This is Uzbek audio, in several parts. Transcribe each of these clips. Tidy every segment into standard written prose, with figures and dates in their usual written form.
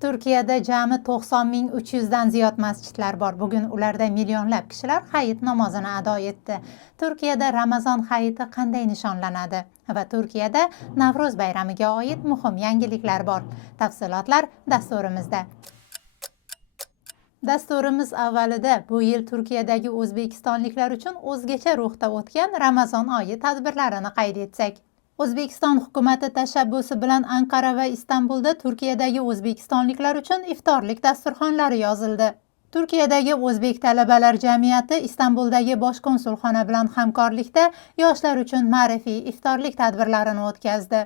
Turkiyada jami 90.300 dan ziyod masjidlar bor. Bugun ularda millionlab kishilar hayit namozini ado etdi. Turkiyada Ramazon hayiti qanday nishonlanadi? Va Turkiyada Navro'z bayramiga oid muhim yangiliklar bor. Tafsilotlar dasturimizda. Dasturimiz avvalida bu yil Turkiyadagi o'zbekistonliklar uchun o'zgacha ruhda o'tgan Ramazon oyi tadbirlarini qayd etsak. O'zbekiston hukumati tashabbusi bilan Anqara va Istanbulda Turkiyadagi o'zbekistonliklar uchun iftorlik dasturxonlari yozildi. Turkiyadagi o'zbek talabalar jamiyati Istanbuldagi bosh konsulxona bilan hamkorlikda yoshlar uchun ma'rifiy iftorlik tadbirlarini o'tkazdi.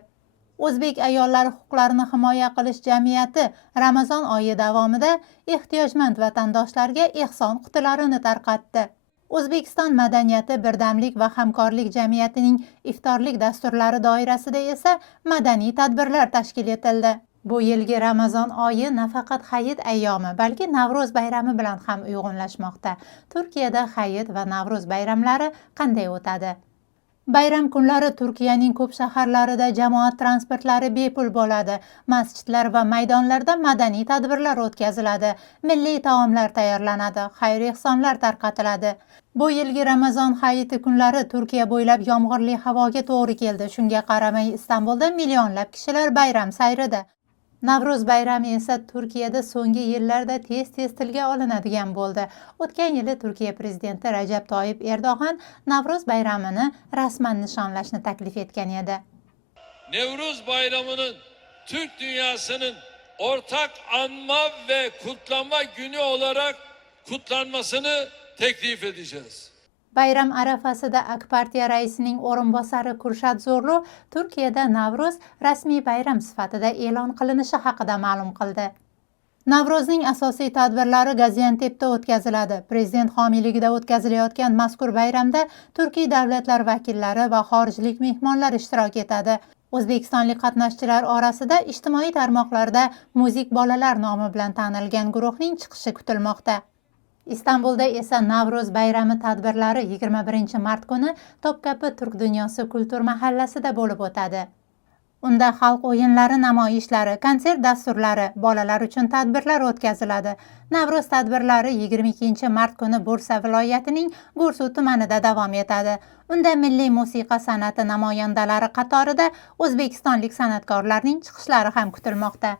O'zbek ayollari huquqlarini himoya qilish jamiyati Ramazon oyi davomida ehtiyojmand vatandoshlarga ehson qutilarini tarqatdi. O'zbekiston madaniyati, birdamlik va hamkorlik jamiyatining iftorlik dasturlari doirasida esa madaniy tadbirlar tashkil etildi. Bu yilgi Ramazon oyi nafaqat hayit ayyomi, balki Navro'z bayrami bilan ham uyg'unlashmoqda. Turkiyada hayit va Navro'z bayramlari qanday o'tadi? Bayram kunlari Turkiyaning ko'p shaharlarida jamoat transportlari bepul bo'ladi. Masjidlar va maydonlarda madaniy tadbirlar o'tkaziladi. Milliy taomlar tayyorlanadi, xayr-ehsonlar tarqatiladi. Bu yilgi Ramazon hayiti kunlari Turkiya bo'ylab yomg'irli havoga to'g'ri keldi. Shunga qaramay Istanbulda millionlab kishilar bayram sayrida. Navro'z bayrami esa Turkiyada so'nggi yillarda tez-tez tilga olinadigan bo'ldi. O'tgan yili Turkiya prezidenti Rajab Toyib Erdo'g'an Navro'z bayramini rasman nishonlashni taklif etgan edi. Nevruz bayramının Türk dünyasının ortak anma ve kutlama günü olarak kutlanmasını teklif edeceğiz. Bayram arafasida AK partiya raisining o'rinbosari Kurshad Zo'rlu Turkiyada Navro'z rasmiy bayram sifatida e'lon qilinishi haqida ma'lum qildi. Navro'zning asosiy tadbirlari Gaziantepda o'tkaziladi. Prezident homiyligida o'tkazilayotgan mazkur bayramda turkiy davlatlar vakillari va xorijlik mehmonlar ishtirok etadi. O'zbekistonlik qatnashchilar orasida ijtimoiy tarmoqlarda Muzik bolalar nomi bilan tanilgan guruhning chiqishi kutilmoqda. Istanbulda esa Navro'z bayrami tadbirlari 21 mart kuni Topkapı Turk dunyosi kultur mahallasida bo'lib o'tadi. Unda xalq o'yinlari namoyishlari, konsert dasturlari, bolalar uchun tadbirlar o'tkaziladi. Navro'z tadbirlari 22 mart kuni Bursa viloyatining Gursu tumanida davom etadi. Unda milliy musiqa san'ati namoyandalari qatorida o'zbekistonlik san'atkorlarning chiqishlari ham kutilmoqda.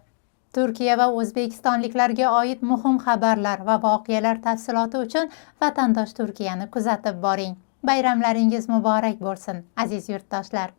Turkiya va o'zbekistonliklarga oid muhim xabarlar va voqealar tafsiloti uchun vatandosh Turkiyani kuzatib boring. Bayramlaringiz muborak bo'lsin, aziz yurtdoshlar.